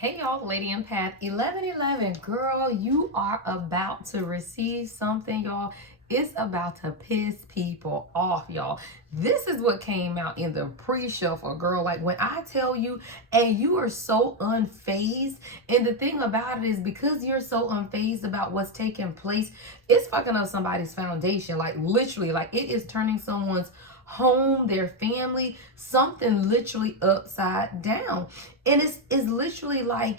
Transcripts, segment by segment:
Hey y'all, Lady Empath 1111. Girl, you are about to receive something, y'all. It's about to piss people off, y'all. This is what came out in the pre-shuffle, girl. Like when I tell you, and you are so unfazed. And the thing about it is because you're so unfazed about what's taking place, it's fucking up somebody's foundation. Like literally, like it is turning someone's home, their family, something literally upside down. And it's literally like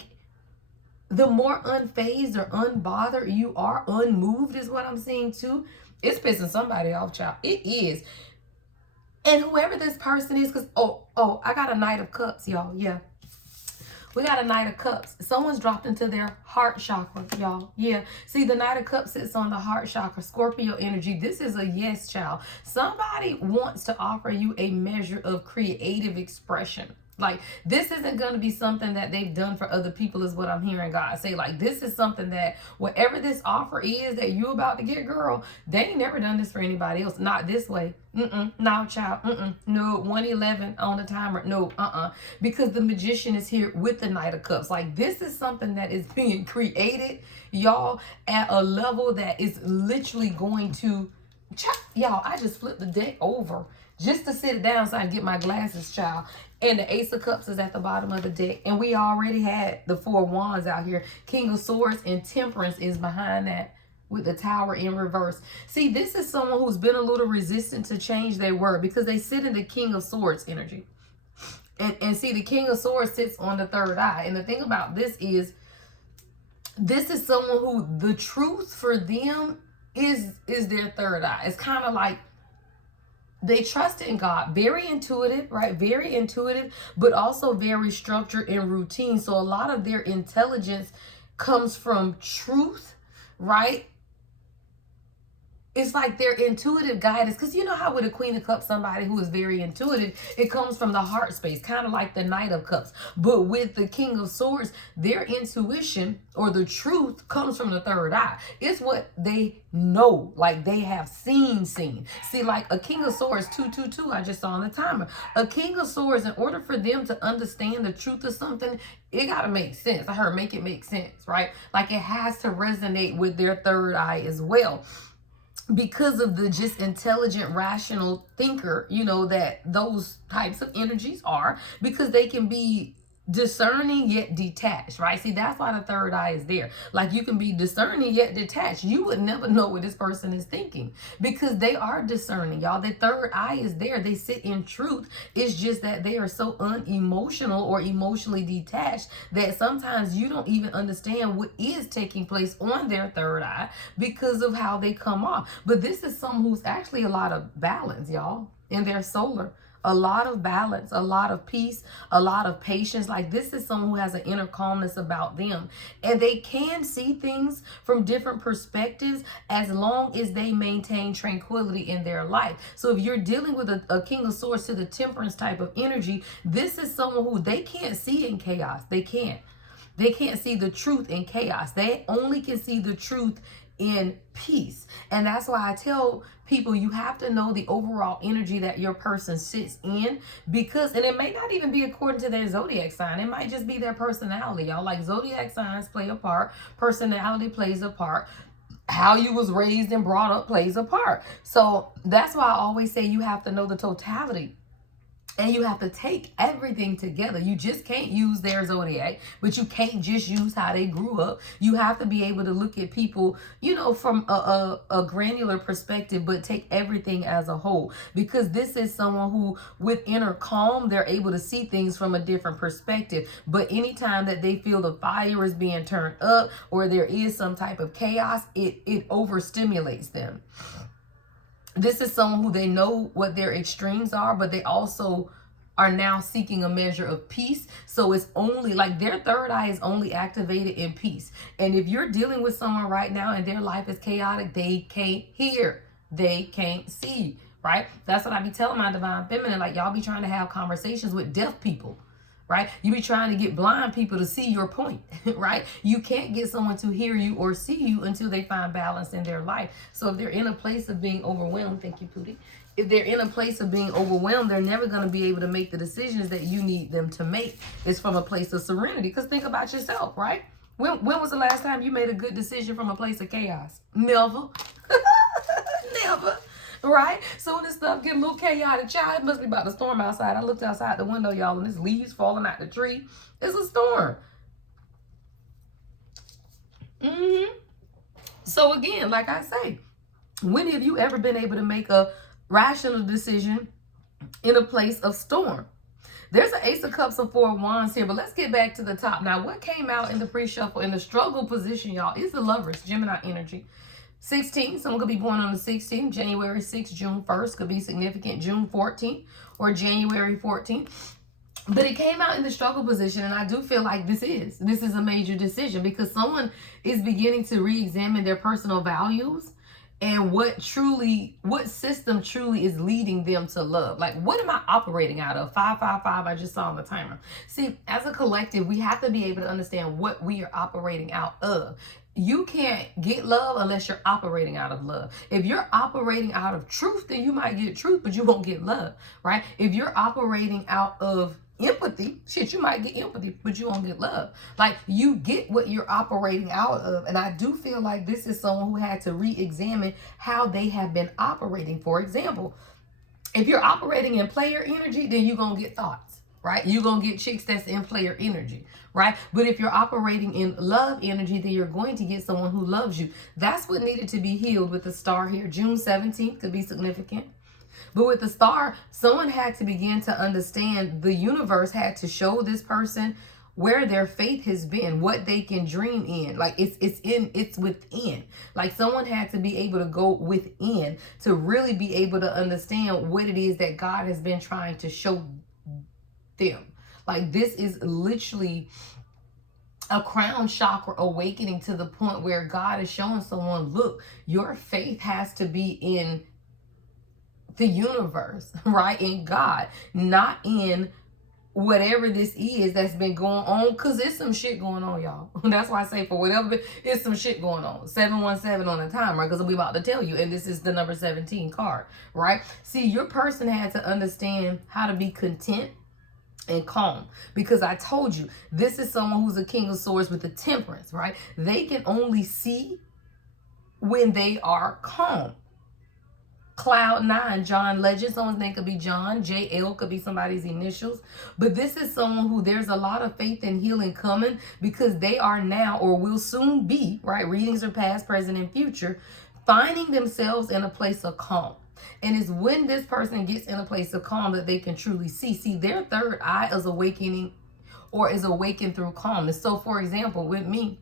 the more unfazed or unbothered you are, unmoved is what I'm seeing too. It's pissing somebody off, child. It is. And whoever this person is, because I got a Knight of Cups, y'all. Yeah. We got a Knight of Cups. Someone's dropped into their heart chakra, y'all. Yeah. See, the Knight of Cups sits on the heart chakra, Scorpio energy. This is a yes, child. Somebody wants to offer you a measure of creative expression. Like, this isn't going to be something that they've done for other people, is what I'm hearing God say. Like, this is something that whatever this offer is that you about to get, girl, they ain't never done this for anybody else. Not this way. No, child. No, 111 on the timer. No, because the magician is here with the Knight of Cups. Like, this is something that is being created, y'all, at a level that is literally going to, y'all, I just flipped the deck over just to sit it down so I can get my glasses, child. And the Ace of Cups is at the bottom of the deck. And we already had the Four of Wands out here. King of Swords and Temperance is behind that with the Tower in reverse. See, this is someone who's been a little resistant to change their word because they sit in the King of Swords energy. And see, the King of Swords sits on the third eye. And the thing about this is someone who the truth for them is their third eye. It's kind of like they trust in God. Very intuitive, right? Very intuitive, but also very structured and routine. So a lot of their intelligence comes from truth, right? It's like their intuitive guidance. Because you know how with a Queen of Cups, somebody who is very intuitive, it comes from the heart space, kind of like the Knight of Cups. But with the King of Swords, their intuition or the truth comes from the third eye. It's what they know, like they have seen. See, like a King of Swords, 222, I just saw on the timer. A King of Swords, in order for them to understand the truth of something, it got to make sense. I heard make it make sense, right? Like it has to resonate with their third eye as well. Because of the just intelligent, rational thinker, you know, that those types of energies are, because they can be discerning yet detached, right? See, that's why the third eye is there. Like you can be discerning yet detached. You would never know what this person is thinking because they are discerning, y'all. The third eye is there. They sit in truth. It's just that they are so unemotional or emotionally detached that sometimes you don't even understand what is taking place on their third eye because of how they come off. But this is someone who's actually a lot of balance, y'all, in their solar. A lot of balance, a lot of peace, a lot of patience. Like this is someone who has an inner calmness about them. And they can see things from different perspectives as long as they maintain tranquility in their life. So if you're dealing with a King of Swords to the Temperance type of energy, this is someone who they can't see in chaos. They can't. They can't see the truth in chaos. They only can see the truth in peace. And that's why I tell people you have to know the overall energy that your person sits in, because, and it may not even be according to their zodiac sign. It might just be their personality, y'all. Like zodiac signs play a part. Personality plays a part. How you was raised and brought up plays a part. So that's why I always say you have to know the totality. And you have to take everything together. You just can't use their zodiac, but you can't just use how they grew up. You have to be able to look at people, you know, from a granular perspective, but take everything as a whole. Because this is someone who, with inner calm, they're able to see things from a different perspective. But anytime that they feel the fire is being turned up or there is some type of chaos, it overstimulates them. This is someone who they know what their extremes are, but they also are now seeking a measure of peace. So it's only like their third eye is only activated in peace. And if you're dealing with someone right now and their life is chaotic, they can't hear, they can't see, right? That's what I be telling my divine feminine. Like y'all be trying to have conversations with deaf people, right? You be trying to get blind people to see your point, right? You can't get someone to hear you or see you until they find balance in their life. So if they're in a place of being overwhelmed, thank you, Pootie. if they're in a place of being overwhelmed, they're never going to be able to make the decisions that you need them to make. It's from a place of serenity. Because think about yourself, right? When was the last time you made a good decision from a place of chaos? Never. Never. Right? So when this stuff get a little chaotic, child, it must be about to storm outside. I looked outside the window, y'all, and there's leaves falling out the tree. It's a storm. So again, like I say, when have you ever been able to make a rational decision in a place of storm? There's an Ace of Cups and Four of Wands here, but let's get back to the top. Now, what came out in the pre-shuffle in the struggle position, y'all, is the Lovers, Gemini energy. 16, someone could be born on the 16th, January 6th, June 1st, could be significant, June 14th, or January 14th. But it came out in the struggle position, and I do feel like this is a major decision because someone is beginning to re-examine their personal values and what system truly is leading them to love. Like, what am I operating out of? 555, I just saw on the timer. See, as a collective, we have to be able to understand what we are operating out of. You can't get love unless you're operating out of love. If you're operating out of truth, then you might get truth, but you won't get love, right? If you're operating out of empathy, shit, you might get empathy, but you won't get love. Like, you get what you're operating out of. And I do feel like this is someone who had to re-examine how they have been operating. For example, if you're operating in player energy, then you're going to get thoughts, right? You're going to get chicks that's in player energy, right? But if you're operating in love energy, then you're going to get someone who loves you. That's what needed to be healed with the star here. June 17th could be significant. But with the star, someone had to begin to understand, the universe had to show this person where their faith has been, what they can dream in. Like, it's within. Like, someone had to be able to go within to really be able to understand what it is that God has been trying to show them. Like, this is literally a crown chakra awakening to the point where God is showing someone, look, your faith has to be in the universe, right? In God, not in whatever this is that's been going on, because there's some shit going on, y'all. That's why I say, for whatever, it's some shit going on. 717 on the timer, because we about to tell you, and this is the number 17 card, right? See, your person had to understand how to be content and calm, because I told you, this is someone who's a King of Swords with the Temperance, right? They can only see when they are calm. Cloud 9, John Legend. Someone's name could be John. JL could be somebody's initials. But this is someone who there's a lot of faith and healing coming, because they are now, or will soon be, right? Readings are past, present, and future, finding themselves in a place of calm. And it's when this person gets in a place of calm that they can truly see. See, their third eye is awakening, or is awakened through calmness. So, for example, with me,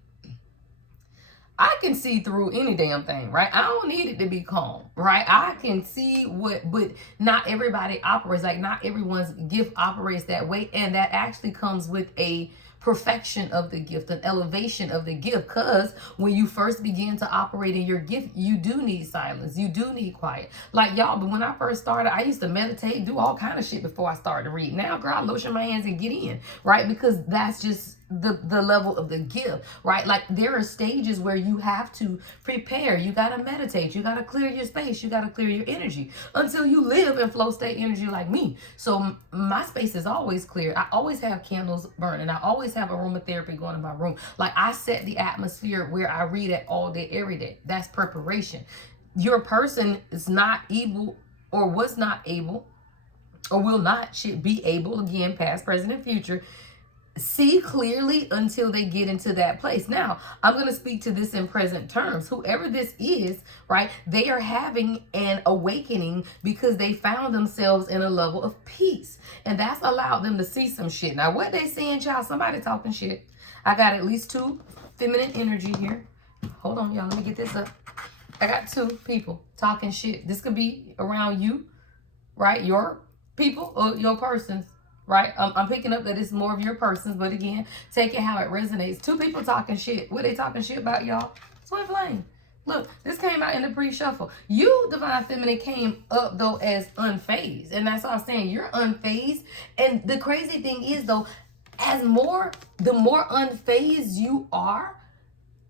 I can see through any damn thing, right? I don't need it to be calm, right? I can see but not everybody operates, like not everyone's gift operates that way. And that actually comes with a perfection of the gift, an elevation of the gift. Because when you first begin to operate in your gift, you do need silence. You do need quiet. Like, y'all, but when I first started, I used to meditate, do all kind of shit before I started to read. Now, girl, I lotion my hands and get in, right? Because that's just the level of the gift, right? Like, there are stages where you have to prepare. You got to meditate. You got to clear your space. You got to clear your energy until you live in flow state energy like me. So my space is always clear. I always have candles burning. I always have aromatherapy going in my room. Like, I set the atmosphere where I read it all day, every day. That's preparation. Your person is not able, or was not able, or will not, should be able, again, past, present, and future, see clearly until they get into that place. Now, I'm going to speak to this in present terms. Whoever this is, right, they are having an awakening because they found themselves in a level of peace. And that's allowed them to see some shit. Now, what they seeing, child, somebody talking shit. I got at least 2 feminine energy here. Hold on, y'all. Let me get this up. I got 2 people talking shit. This could be around you, right? Your people or your persons. Right? I'm picking up that it's more of your persons, but again, take it how it resonates. 2 people talking shit. What they talking shit about, y'all? Twin flame. Look, this came out in the pre-shuffle. You, Divine Feminine, came up, though, as unfazed. And that's what I'm saying. You're unfazed. And the crazy thing is, though, the more unfazed you are,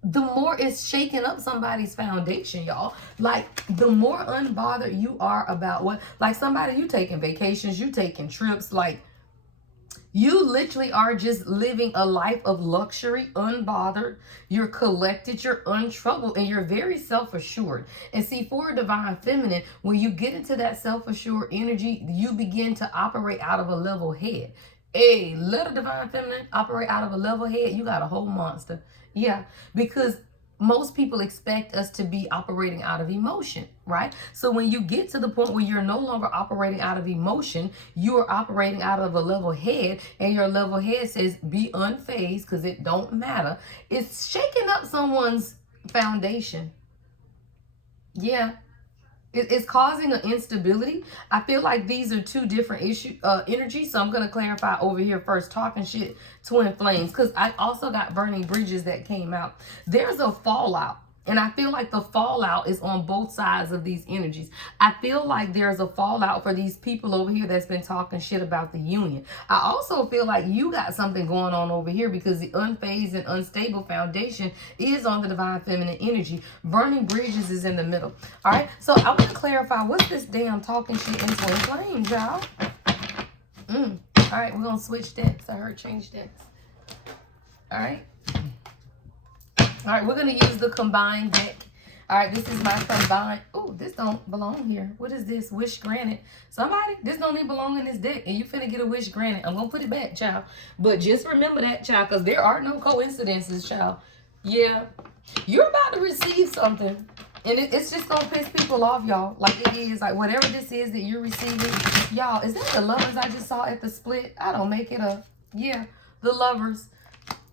the more it's shaking up somebody's foundation, y'all. Like, the more unbothered you are about what, like somebody, you taking vacations, you taking trips, like, you literally are just living a life of luxury, unbothered. You're collected, you're untroubled, and you're very self-assured. And see, for a divine feminine, when you get into that self-assured energy, you begin to operate out of a level head. Hey, let a divine feminine operate out of a level head, you got a whole monster. Yeah, because most people expect us to be operating out of emotion, right? So when you get to the point where you're no longer operating out of emotion, you are operating out of a level head, and your level head says be unfazed because it don't matter. It's shaking up someone's foundation. Yeah. It's causing an instability. I feel like these are two different energies. So I'm going to clarify over here first. Talking shit, twin flames. Because I also got burning bridges that came out. There's a fallout. And I feel like the fallout is on both sides of these energies. I feel like there's a fallout for these people over here that's been talking shit about the union. I also feel like you got something going on over here because the unfazed and unstable foundation is on the divine feminine energy. Burning bridges is in the middle. All right. So I want to clarify, what's this damn talking shit in twin flames, y'all? All right. We're going to switch decks. I heard change decks. All right. All right, we're going to use the combined deck. All right, this is my combined. Oh, this don't belong here. What is this? Wish granted. Somebody, this don't even belong in this deck, and you finna get a wish granted. I'm going to put it back, child. But just remember that, child, because there are no coincidences, child. Yeah, you're about to receive something, and it's just going to piss people off, y'all. Like it is. Like whatever this is that you're receiving. Y'all, is that the lovers I just saw at the split? I don't make it up. Yeah, the lovers.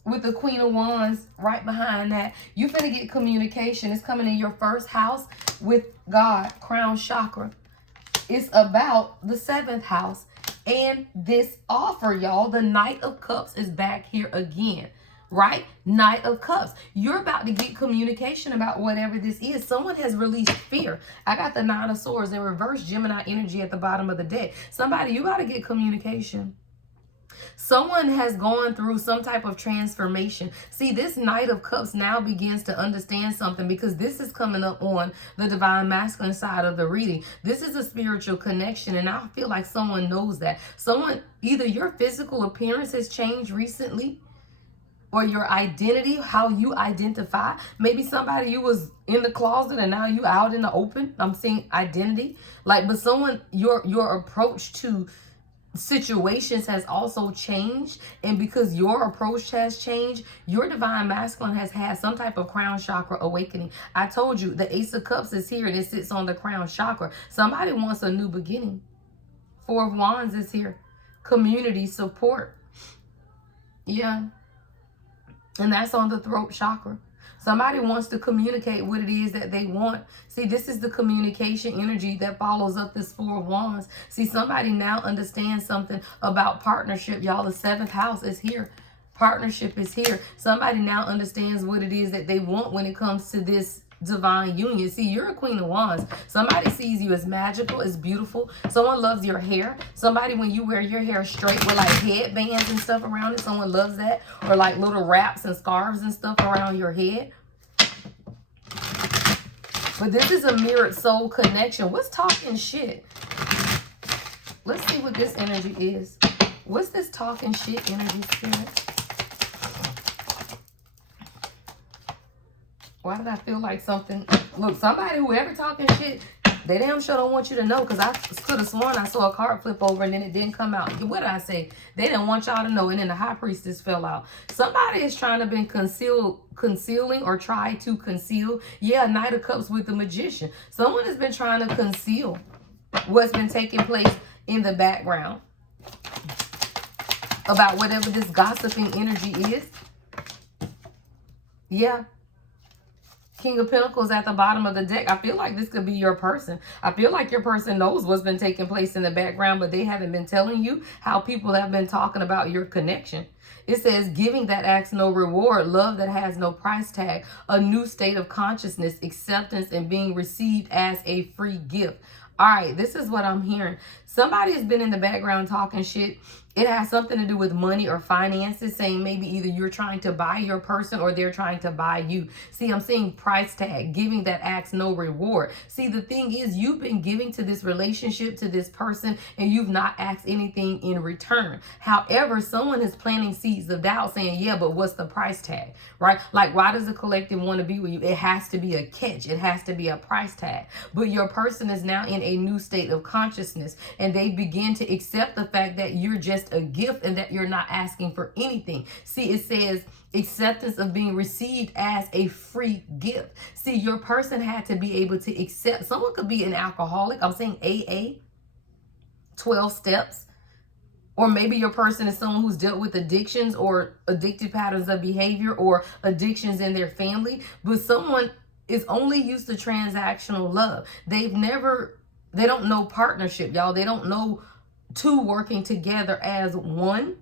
With the Queen of Wands right behind that. You finna get communication. It's coming in your first house with God, crown chakra. It's about the 7th house. And this offer, y'all, the Knight of Cups is back here again. Right? Knight of Cups. You're about to get communication about whatever this is. Someone has released fear. I got the Nine of Swords in reverse, Gemini energy at the bottom of the deck. Somebody, you got to get communication. Someone has gone through some type of transformation. See, this Knight of Cups now begins to understand something because this is coming up on the divine masculine side of the reading. This is a spiritual connection, and I feel like someone knows that. Someone, either your physical appearance has changed recently, or your identity, how you identify. Maybe somebody, you was in the closet and now you out in the open. I'm seeing identity. Like, but someone, your approach to situations has also changed, and because your approach has changed, your divine masculine has had some type of crown chakra awakening. I told you the Ace of Cups is here and it sits on the crown chakra. Somebody wants a new beginning. Four of Wands is here. Community support. Yeah, and that's on the throat chakra. Somebody wants to communicate what it is that they want. See, this is the communication energy that follows up this Four of Wands. See, somebody now understands something about partnership. Y'all, the 7th house is here. Partnership is here. Somebody now understands what it is that they want when it comes to this divine union. See, you're a Queen of Wands. Somebody sees you as magical, as beautiful. Someone loves your hair. Somebody, when you wear your hair straight with like headbands and stuff around it, someone loves that. Or like little wraps and scarves and stuff around your head. But this is a mirrored soul connection. What's talking shit? Let's see what this energy is. What's this talking shit energy, spirit? Why did I feel like something? Look, somebody, whoever talking shit, they damn sure don't want you to know, because I could have sworn I saw a card flip over and then it didn't come out. What did I say? They didn't want y'all to know, and then the High Priestess fell out. Somebody is trying to be concealing or try to conceal. Yeah, Knight of Cups with the Magician. Someone has been trying to conceal what's been taking place in the background about whatever this gossiping energy is. Yeah. King of Pentacles at the bottom of the deck. I feel like this could be your person. I feel like your person knows what's been taking place in the background, but they haven't been telling you how people have been talking about your connection. It says, giving that asks no reward, love that has no price tag, a new state of consciousness, acceptance, and being received as a free gift. All right, this is what I'm hearing. Somebody has been in the background talking shit, It has something to do with money or finances, saying maybe either you're trying to buy your person or they're trying to buy you. See, I'm seeing price tag, giving that asks no reward. See, the thing is, you've been giving to this relationship, to this person, and you've not asked anything in return. However, someone is planting seeds of doubt, saying, yeah, but what's the price tag, right? Like, why does the collective want to be with you? It has to be a catch. It has to be a price tag. But your person is now in a new state of consciousness, and they begin to accept the fact that you're just a gift and that you're not asking for anything. See, it says acceptance of being received as a free gift. See, your person had to be able to accept. Someone could be an alcoholic. I'm saying AA, 12 steps. Or maybe your person is someone who's dealt with addictions or addictive patterns of behavior or addictions in their family. But someone is only used to transactional love. They don't know partnership, y'all. They don't know two working together as one.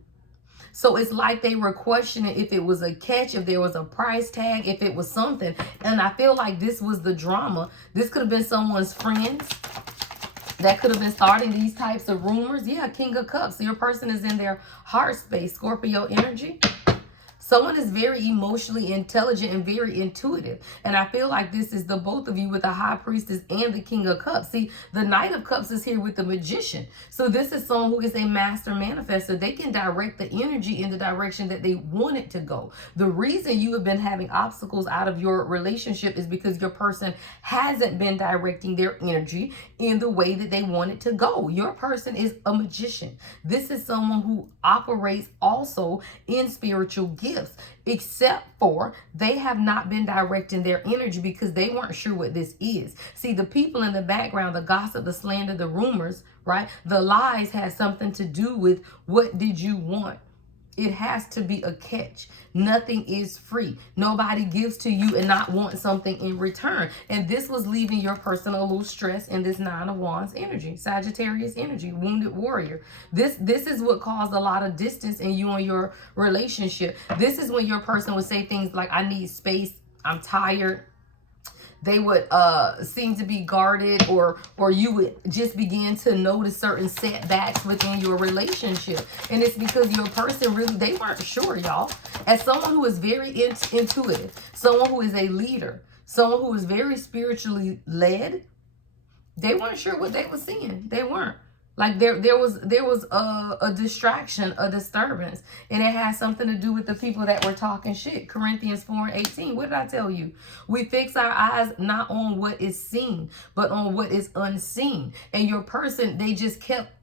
So it's like they were questioning if it was a catch, if there was a price tag, if it was something. And I feel like this was the drama. This could have been someone's friends that could have been starting these types of rumors. Yeah, King of Cups. So your person is in their heart space, Scorpio energy. Someone is very emotionally intelligent and very intuitive. And I feel like this is the both of you with the High Priestess and the King of Cups. See, the Knight of Cups is here with the Magician. So this is someone who is a master manifestor. They can direct the energy in the direction that they want it to go. The reason you have been having obstacles out of your relationship is because your person hasn't been directing their energy in the way that they want it to go. Your person is a magician. This is someone who operates also in spiritual gifts. Except for they have not been directing their energy because they weren't sure what this is. See, the people in the background, the gossip, the slander, the rumors, right? The lies has something to do with what did you want? It has to be a catch. Nothing is free. Nobody gives to you and not want something in return. And this was leaving your person a little stress in this Nine of Wands energy, Sagittarius energy, wounded warrior. This is what caused a lot of distance in you and your relationship. This is when your person would say things like, I need space, I'm tired. They would seem to be guarded, or you would just begin to notice certain setbacks within your relationship. And it's because your person really, they weren't sure, y'all. As someone who is very intuitive, someone who is a leader, someone who is very spiritually led, they weren't sure what they were seeing. They weren't. Like there was a distraction, a disturbance, and it has something to do with the people that were talking shit. Corinthians 4:18. What did I tell you? We fix our eyes not on what is seen, but on what is unseen. And your person, they just kept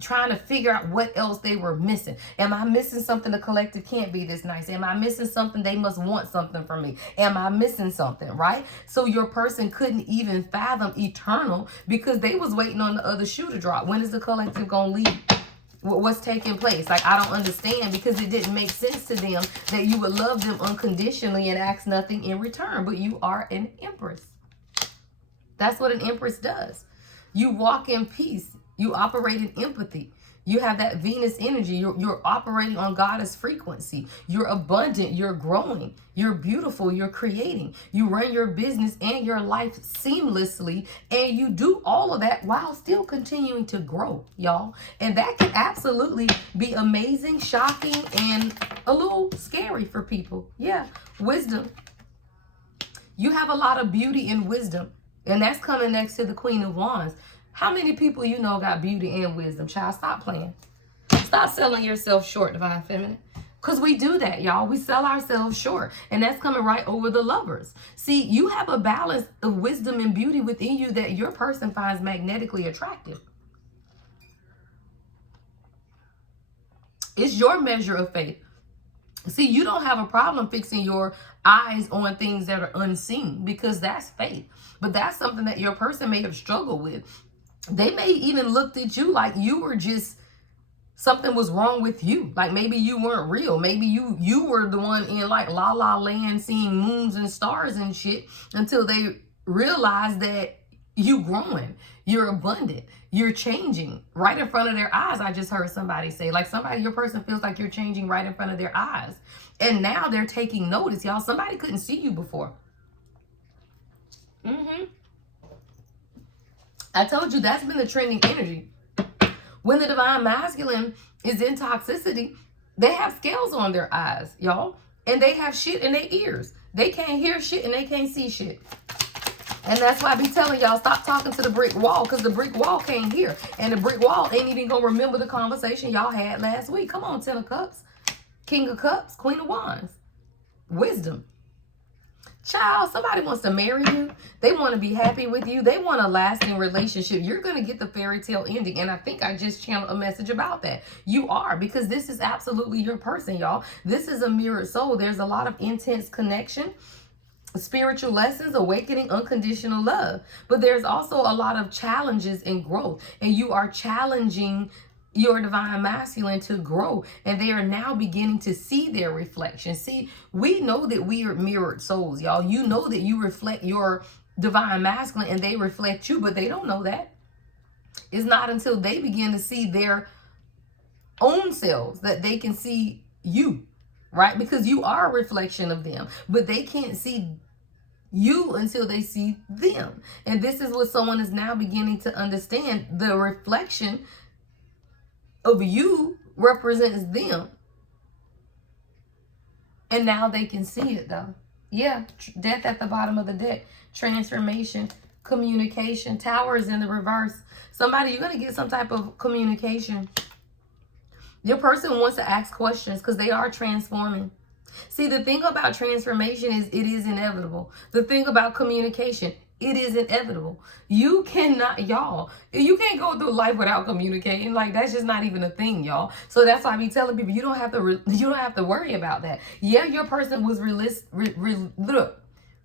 trying to figure out what else they were missing. Am I missing something? The collective can't be this nice. Am I missing something? They must want something from me. Am I missing something, right? So your person couldn't even fathom eternal because they was waiting on the other shoe to drop. When is the collective gonna leave? What's taking place? Like, I don't understand, because it didn't make sense to them that you would love them unconditionally and ask nothing in return. But you are an empress. That's what an empress does. You walk in peace. You operate in empathy. You have that Venus energy. You're operating on goddess frequency. You're abundant. You're growing. You're beautiful. You're creating. You run your business and your life seamlessly. And you do all of that while still continuing to grow, y'all. And that can absolutely be amazing, shocking, and a little scary for people. Yeah. Wisdom. You have a lot of beauty and wisdom. And that's coming next to the Queen of Wands. How many people you know got beauty and wisdom? Child, stop playing. Stop selling yourself short, Divine Feminine. Because we do that, y'all. We sell ourselves short. And that's coming right over the Lovers. See, you have a balance of wisdom and beauty within you that your person finds magnetically attractive. It's your measure of faith. See, you don't have a problem fixing your eyes on things that are unseen, because that's faith. But that's something that your person may have struggled with. They may even looked at you like you were just, something was wrong with you. Like maybe you weren't real. Maybe you were the one in like La La Land seeing moons and stars and shit, until they realized that you growing, you're abundant, you're changing right in front of their eyes. I just heard somebody say, like, somebody, your person feels like you're changing right in front of their eyes. And now they're taking notice, y'all. Somebody couldn't see you before. I told you that's been the trending energy. When the divine masculine is in toxicity, they have scales on their eyes, y'all. And they have shit in their ears. They can't hear shit and they can't see shit. And that's why I be telling y'all, stop talking to the brick wall, because the brick wall can't hear. And the brick wall ain't even going to remember the conversation y'all had last week. Come on, 10 of Cups, King of Cups, Queen of Wands. Wisdom. Child, somebody wants to marry you. They want to be happy with you. They want a lasting relationship. You're going to get the fairy tale ending. And I think I just channeled a message about that. You are, because this is absolutely your person, y'all. This is a mirrored soul. There's a lot of intense connection, spiritual lessons, awakening, unconditional love. But there's also a lot of challenges and growth. And you are challenging your divine masculine to grow, and they are now beginning to see their reflection. See, we know that we are mirrored souls, y'all. You know that you reflect your divine masculine and they reflect you, but they don't know that. It's not until they begin to see their own selves that they can see you, right? Because you are a reflection of them, but they can't see you until they see them. And this is what someone is now beginning to understand. The reflection of you represents them. And now they can see it, though. Yeah, death at the bottom of the deck. Transformation, communication. Tower is in the reverse. Somebody, you're going to get some type of communication. Your person wants to ask questions because they are transforming. See, the thing about transformation is it is inevitable. The thing about communication, it is inevitable. You cannot, y'all, you can't go through life without communicating. Like, that's just not even a thing, y'all. So that's why I be telling people, you don't have to worry about that. Yeah, your person was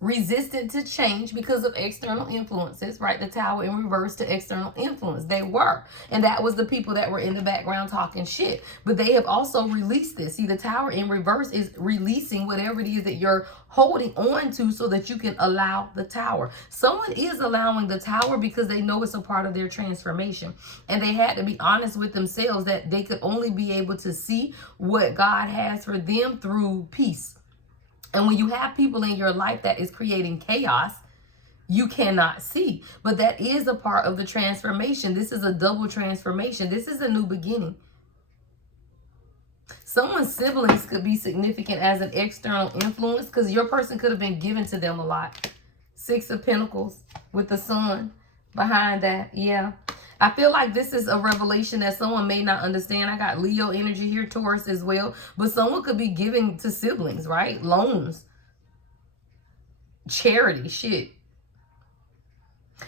resistant to change because of external influences, right? The Tower in reverse to external influence. They were. And that was the people that were in the background talking shit. But they have also released this. See, the Tower in reverse is releasing whatever it is that you're holding on to so that you can allow the Tower. Someone is allowing the Tower because they know it's a part of their transformation. And they had to be honest with themselves that they could only be able to see what God has for them through peace. And when you have people in your life that is creating chaos, you cannot see. But that is a part of the transformation. This is a double transformation. This is a new beginning. Someone's siblings could be significant as an external influence because your person could have been given to them a lot. 6 of Pentacles with the Sun behind that. Yeah. I feel like this is a revelation that someone may not understand. I got Leo energy here, Taurus as well. But someone could be giving to siblings, right? Loans. Charity, shit.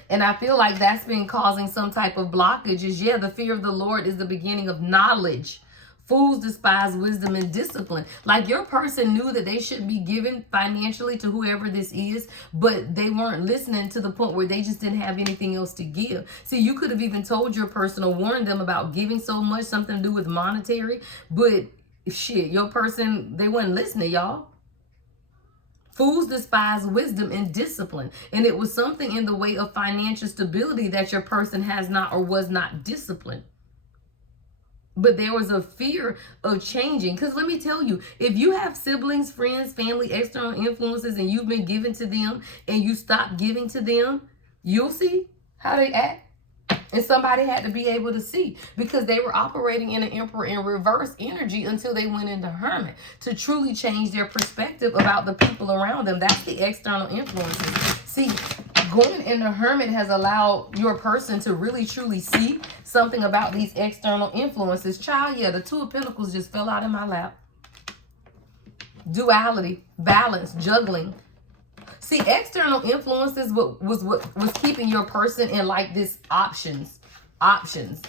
And I feel like that's been causing some type of blockages. Yeah, the fear of the Lord is the beginning of knowledge. Fools despise wisdom and discipline. Like, your person knew that they should be given financially to whoever this is, but they weren't listening to the point where they just didn't have anything else to give. See, you could have even told your person or warned them about giving so much, something to do with monetary, but shit, your person, they weren't listening, y'all. Fools despise wisdom and discipline. And it was something in the way of financial stability that your person has not or was not disciplined. But there was a fear of changing. Because let me tell you, if you have siblings, friends, family, external influences, and you've been giving to them and you stop giving to them, you'll see how they act. And somebody had to be able to see, because they were operating in an Emperor in reverse energy until they went into Hermit to truly change their perspective about the people around them. That's the external influences. See, going into Hermit has allowed your person to really truly see something about these external influences. Child, yeah, the 2 of Pentacles just fell out in my lap. Duality, balance, juggling. See, external influences what was keeping your person in like this options,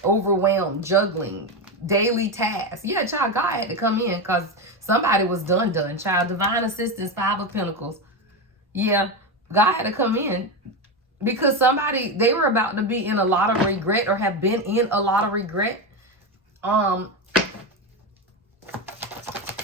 overwhelmed, juggling, daily tasks. Yeah, child, God had to come in because somebody was done. Child, divine assistance, 5 of Pentacles. Yeah, God had to come in because somebody, they were about to be in a lot of regret or have been in a lot of regret.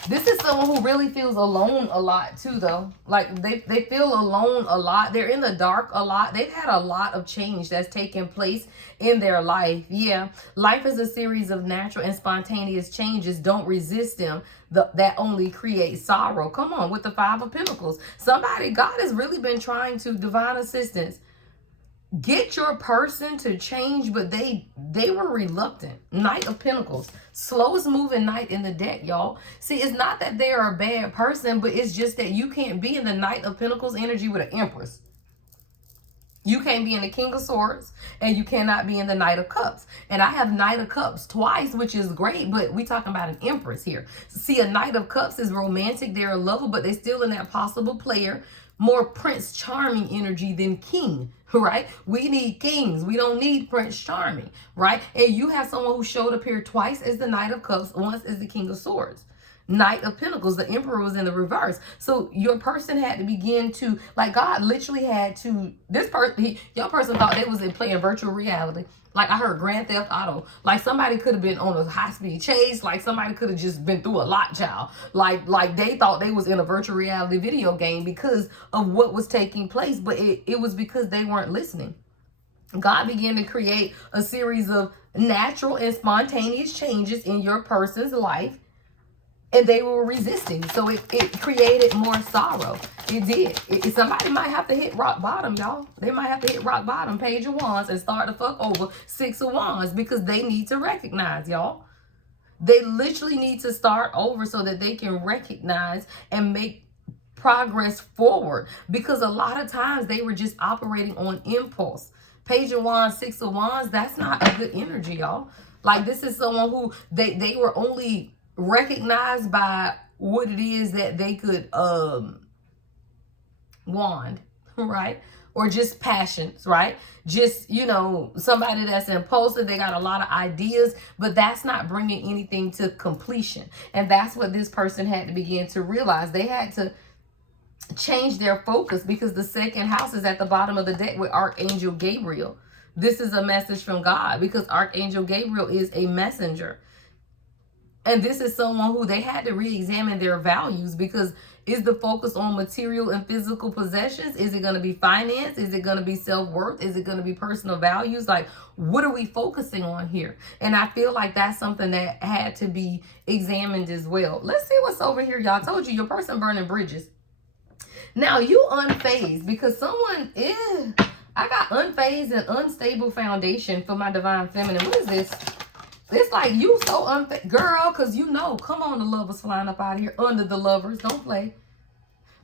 This is someone who really feels alone a lot too, though. Like, they feel alone a lot. They're in the dark a lot. They've had a lot of change that's taken place in their life. Yeah, life is a series of natural and spontaneous changes. Don't resist them. That only creates sorrow. Come on, with the 5 of Pentacles. Somebody, God has really been trying to, divine assistance. get your person to change, but they were reluctant. Knight of Pentacles, slowest moving knight in the deck, y'all. See, it's not that they are a bad person, but it's just that you can't be in the Knight of Pentacles energy with an Empress. You can't be in the King of Swords, and you cannot be in the Knight of Cups. And I have Knight of Cups twice, which is great, but we talking about an Empress here. See, a Knight of Cups is romantic. They're a lover, but they're still in that possible player, more Prince Charming energy than King, right? We need kings. We don't need Prince Charming, right? And you have someone who showed up here twice as the Knight of Cups, once as the King of Swords. Knight of Pentacles, the Emperor was in the reverse. So your person had to begin to, like, God literally had to, your person thought they was in playing virtual reality. Like I heard Grand Theft Auto. Like somebody could have been on a high-speed chase. Like somebody could have just been through a lot, child. Like they thought they was in a virtual reality video game because of what was taking place. But it was because they weren't listening. God began to create a series of natural and spontaneous changes in your person's life. And they were resisting. So it created more sorrow. It did. Somebody might have to hit rock bottom, y'all. They might have to hit rock bottom, Page of Wands, and start to fuck over Six of Wands, because they need to recognize, y'all. They literally need to start over so that they can recognize and make progress forward. Because a lot of times they were just operating on impulse. Page of Wands, Six of Wands, that's not a good energy, y'all. Like this is someone who they were only recognized by what it is that they could wand, right? Or just passions, right? Just, you know, somebody that's impulsive, they got a lot of ideas, but that's not bringing anything to completion. And that's what this person had to begin to realize. They had to change their focus, because the second house is at the bottom of the deck with Archangel Gabriel. This is a message from God, because Archangel Gabriel is a messenger. And this is someone who they had to re-examine their values, because is the focus on material and physical possessions? Is it going to be finance? Is it going to be self-worth? Is it going to be personal values? Like, what are we focusing on here? And I feel like that's something that had to be examined as well. Let's see what's over here, y'all. I told you, your person burning bridges. Now, you unfazed, because someone is... I got unfazed and unstable foundation for my divine feminine. What is this? It's like you so unfair, girl, because you know, come on, the lovers flying up out of here, under the lovers, don't play.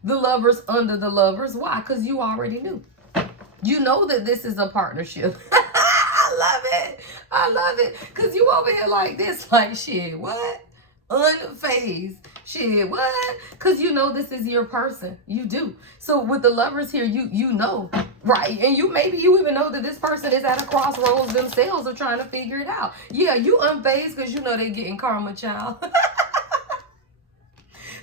The lovers under the lovers. Why? Because you already knew. You know that this is a partnership. I love it. I love it. Because you over here like this, like, shit, what? Unfazed. Shit, what? Because you know this is your person. You do. So with the lovers here, you know, right? And maybe you even know that this person is at a crossroads themselves of trying to figure it out. Yeah, you unfazed because you know they're getting karma, child.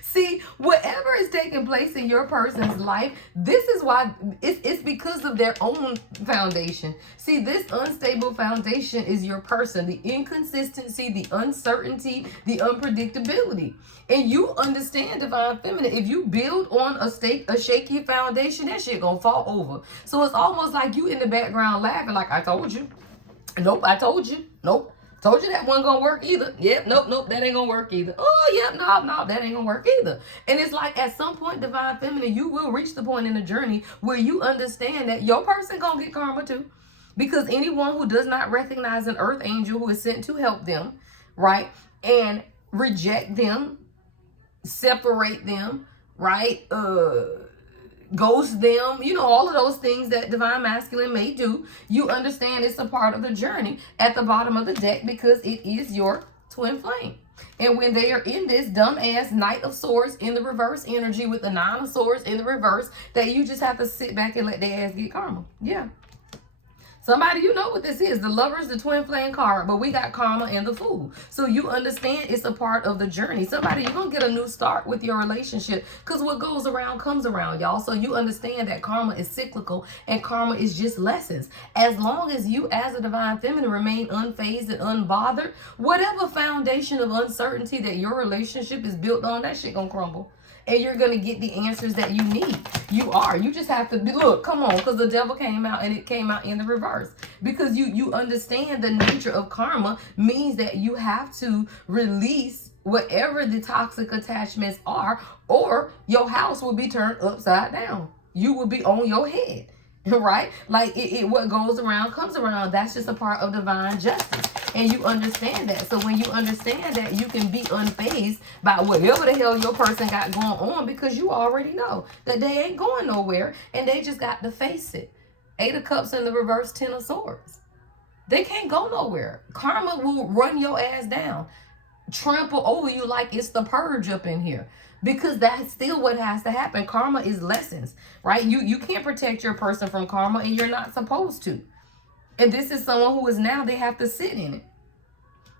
See, whatever is taking place in your person's life, this is why it's because of their own foundation. See, this unstable foundation is your person, the inconsistency, the uncertainty, the unpredictability. And you understand, divine feminine, if you build on a shaky foundation, that shit gonna fall over. So it's almost like you in the background laughing, like, I told you. Nope, I told you. Nope. Told you that wasn't gonna work either. Yep, nope, that ain't gonna work either. Oh, yep, no, that ain't gonna work either. And it's like at some point, divine feminine, you will reach the point in the journey where you understand that your person gonna get karma too. Because anyone who does not recognize an earth angel who is sent to help them, right, and reject them, separate them, right, ghost them, you know, all of those things that divine masculine may do, you understand it's a part of the journey at the bottom of the deck, because it is your twin flame. And when they are in this dumbass Knight of Swords in the reverse energy with the Nine of Swords in the reverse, that you just have to sit back and let their ass get karma. Yeah. Somebody, you know what this is. The Lovers, the twin flame card, but we got karma and the Fool. So you understand it's a part of the journey. Somebody, you're going to get a new start with your relationship, because what goes around comes around, y'all. So you understand that karma is cyclical and karma is just lessons. As long as you as a divine feminine remain unfazed and unbothered, whatever foundation of uncertainty that your relationship is built on, that shit going to crumble. And you're going to get the answers that you need. You just have to look, come on, because the devil came out, and it came out in the reverse. Because you understand the nature of karma means that you have to release whatever the toxic attachments are, or your house will be turned upside down. You will be on your head. right? Like what goes around comes around. That's just a part of divine justice. And you understand that. So when you understand that, you can be unfazed by whatever the hell your person got going on, because you already know that they ain't going nowhere and they just got to face it. 8 of Cups in the reverse, 10 of Swords. They can't go nowhere. Karma will run your ass down, trample over you like it's the purge up in here, because that's still what has to happen. Karma is lessons, right? You can't protect your person from karma, and you're not supposed to. And this is someone who is now, they have to sit in it.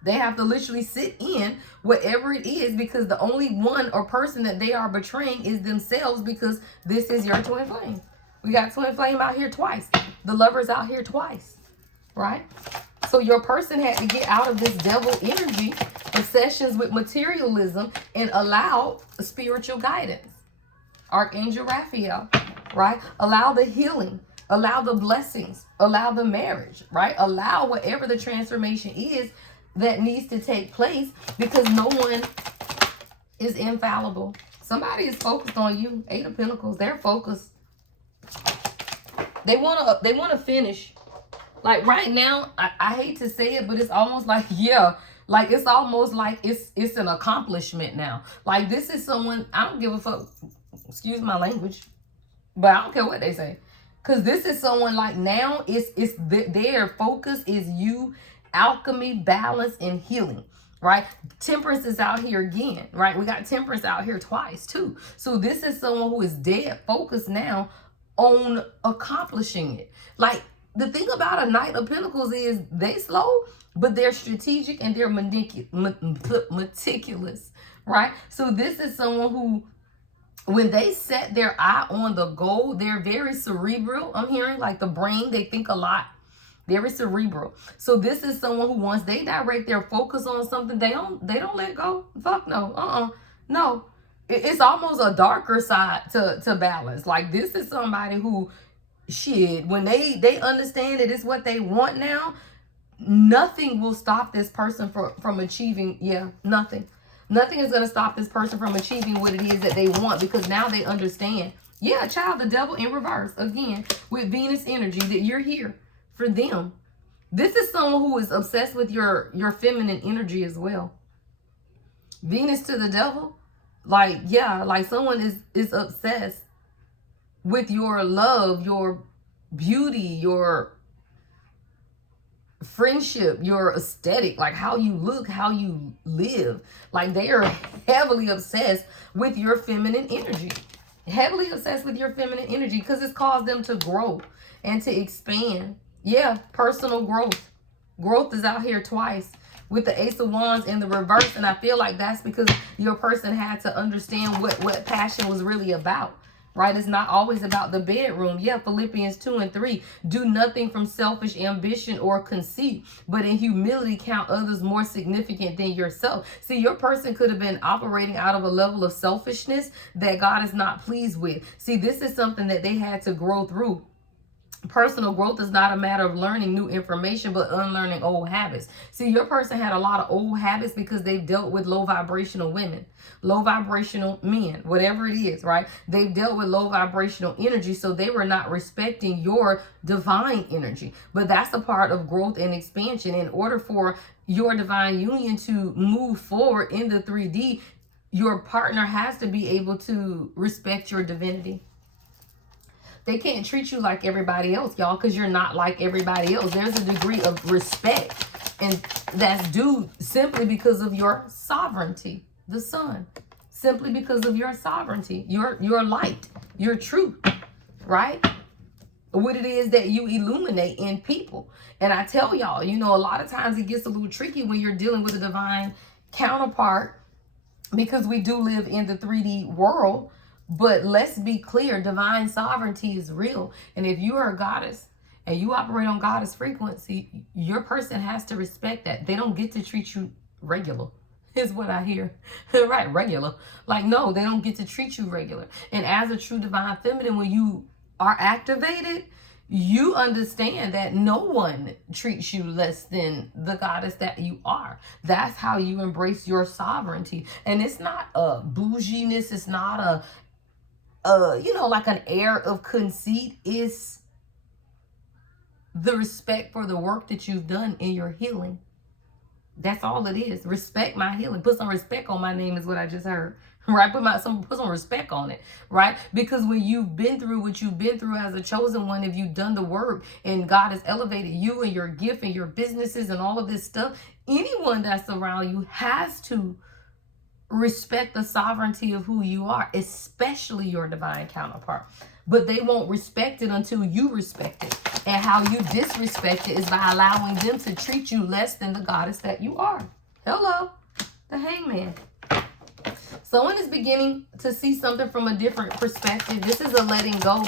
They have to literally sit in whatever it is, because the only one or person that they are betraying is themselves, because this is your twin flame. We got twin flame out here twice. The Lover's out here twice, right? So your person had to get out of this devil energy, obsessions with materialism, and allow spiritual guidance. Archangel Raphael, right? Allow the healing, allow the blessings, allow the marriage, right? Allow whatever the transformation is that needs to take place, because no one is infallible. Somebody is focused on you. 8 of Pentacles, they're focused. They want to finish. Like right now, I hate to say it, but it's almost like, yeah, like it's almost like it's an accomplishment now. Like this is someone, I don't give a fuck, excuse my language, but I don't care what they say. Because this is someone like now, it's their focus is you, alchemy, balance, and healing, right? Temperance is out here again, right? We got Temperance out here twice too. So this is someone who is dead focused now on accomplishing it. Like the thing about a Knight of Pentacles is they slow, but they're strategic and they're meticulous, right? So this is someone who, when they set their eye on the goal, they're very cerebral. I'm hearing like the brain, they think a lot. Very cerebral. So this is someone who, once they direct their focus on something, they don't let go. Fuck no. No. It's almost a darker side to balance. Like this is somebody who, shit, when they understand that it's what they want now, nothing will stop this person from achieving. Yeah, nothing. Nothing is going to stop this person from achieving what it is that they want, because now they understand. Yeah, child, the devil in reverse. Again, with Venus energy, that you're here for them. This is someone who is obsessed with your feminine energy as well. Venus to the devil. Like, yeah, like someone is obsessed with your love, your beauty, your friendship, your aesthetic, like how you look, how you live. Like they are heavily obsessed with your feminine energy. Heavily obsessed with your feminine energy, because it's caused them to grow and to expand. Yeah, personal growth. Growth is out here twice with the Ace of Wands in the reverse. And I feel like that's because your person had to understand what passion was really about. Right? It's not always about the bedroom. Yeah, Philippians 2 and 3. Do nothing from selfish ambition or conceit, but in humility count others more significant than yourself. See, your person could have been operating out of a level of selfishness that God is not pleased with. See, this is something that they had to grow through. Personal growth is not a matter of learning new information, but unlearning old habits. See, your person had a lot of old habits because they've dealt with low vibrational women, low vibrational men, whatever it is, right? They've dealt with low vibrational energy, so they were not respecting your divine energy. But that's a part of growth and expansion. In order for your divine union to move forward in the 3D, your partner has to be able to respect your divinity. They can't treat you like everybody else, y'all, because you're not like everybody else. There's a degree of respect, and that's due simply because of your sovereignty, the sun. Simply because of your sovereignty, your light, your truth, right? What it is that you illuminate in people. And I tell y'all, you know, a lot of times it gets a little tricky when you're dealing with a divine counterpart, because we do live in the 3D world. But let's be clear, divine sovereignty is real. And if you are a goddess and you operate on goddess frequency, your person has to respect that. They don't get to treat you regular, is what I hear. Right, regular. Like, no, they don't get to treat you regular. And as a true divine feminine, when you are activated, you understand that no one treats you less than the goddess that you are. That's how you embrace your sovereignty. And it's not a bouginess. It's not a you know, like an air of conceit. Is the respect for the work that you've done in your healing. That's all it is. Respect my healing. Put some respect on my name is what I just heard. Right? Put some respect on it. Right? Because when you've been through what you've been through as a chosen one, if you've done the work and God has elevated you and your gift and your businesses and all of this stuff, anyone that's around you has to respect the sovereignty of who you are, especially your divine counterpart. But they won't respect it until you respect it. And how you disrespect it is by allowing them to treat you less than the goddess that you are. Hello, the Hangman. Someone is beginning to see something from a different perspective. This is a letting go.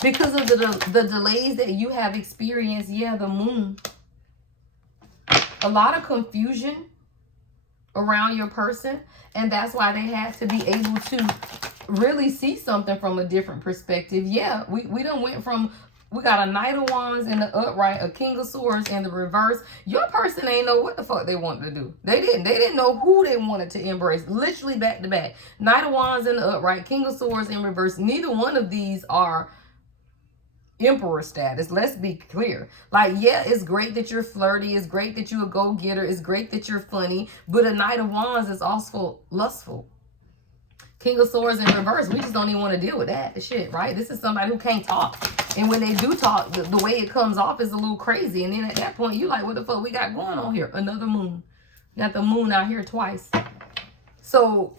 Because of the delays that you have experienced, yeah, the moon. A lot of confusion around your person. And that's why they had to be able to really see something from a different perspective. Yeah, we done went from, we got a Knight of Wands in the upright, a King of Swords in the reverse. Your person ain't know what the fuck they wanted to do. They didn't know who they wanted to embrace. Literally back to back. Knight of Wands in the upright, King of Swords in reverse. Neither one of these are Emperor status. Let's be clear. Like, yeah, it's great that you're flirty. It's great that you're a go-getter. It's great that you're funny. But a Knight of Wands is also lustful. King of Swords in reverse, we just don't even want to deal with that shit, right? This is somebody who can't talk. And when they do talk, the way it comes off is a little crazy. And then at that point, you like, what the fuck we got going on here? Another moon. Got the moon out here twice. So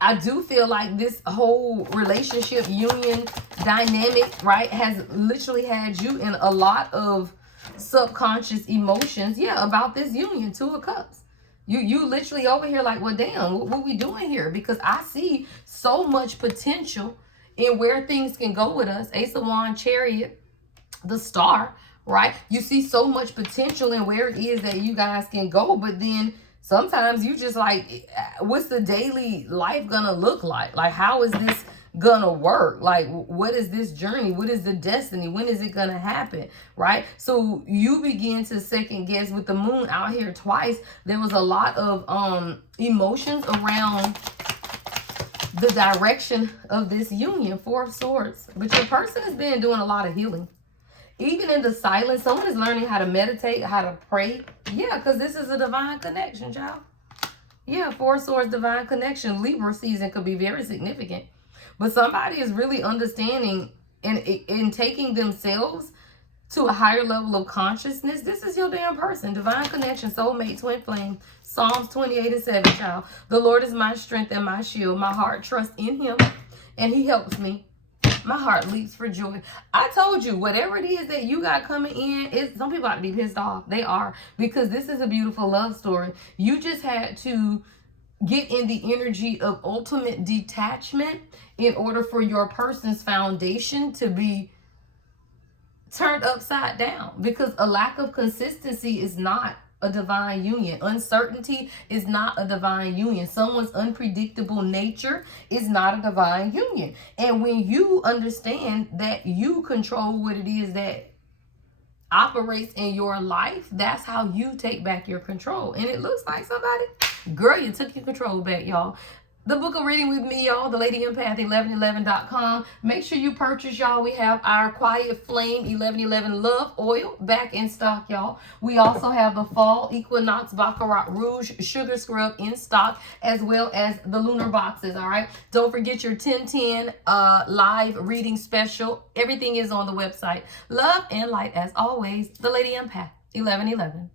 I do feel like this whole relationship, union, dynamic, right, has literally had you in a lot of subconscious emotions, yeah, about this union, Two of Cups. You literally over here like, well, damn, what we doing here? Because I see so much potential in where things can go with us. Ace of Wands, Chariot, the Star, right? You see so much potential in where it is that you guys can go, but then sometimes you just like, what's the daily life gonna look like? Like, how is this gonna work? Like, what is this journey? What is the destiny? When is it gonna happen? Right? So you begin to second guess with the moon out here twice. There was a lot of emotions around the direction of this union, Four of Swords. But your person has been doing a lot of healing. Even in the silence, someone is learning how to meditate, how to pray. Yeah, because this is a divine connection, child. Yeah, Four of Swords, divine connection. Libra season could be very significant. But somebody is really understanding and taking themselves to a higher level of consciousness. This is your damn person. Divine connection, soulmate, twin flame. Psalms 28:7, child. The Lord is my strength and my shield. My heart trusts in him and he helps me. My heart leaps for joy. I told you, whatever it is that you got coming in, some people ought to be pissed off. They are. Because this is a beautiful love story. You just had to get in the energy of ultimate detachment in order for your person's foundation to be turned upside down. Because a lack of consistency is not a divine union. Uncertainty is not a divine union. Someone's unpredictable nature is not a divine union. And when you understand that you control what it is that operates in your life, that's how you take back your control. And it looks like somebody, girl, you took your control back, y'all. The book of reading with me, y'all, the Lady Empath, 1111.com. Make sure you purchase, y'all. We have our Quiet Flame 1111 Love Oil back in stock, y'all. We also have the Fall Equinox Baccarat Rouge Sugar Scrub in stock, as well as the Lunar Boxes, all right? Don't forget your 1010 live reading special. Everything is on the website. Love and light, as always, the Lady Empath, 1111.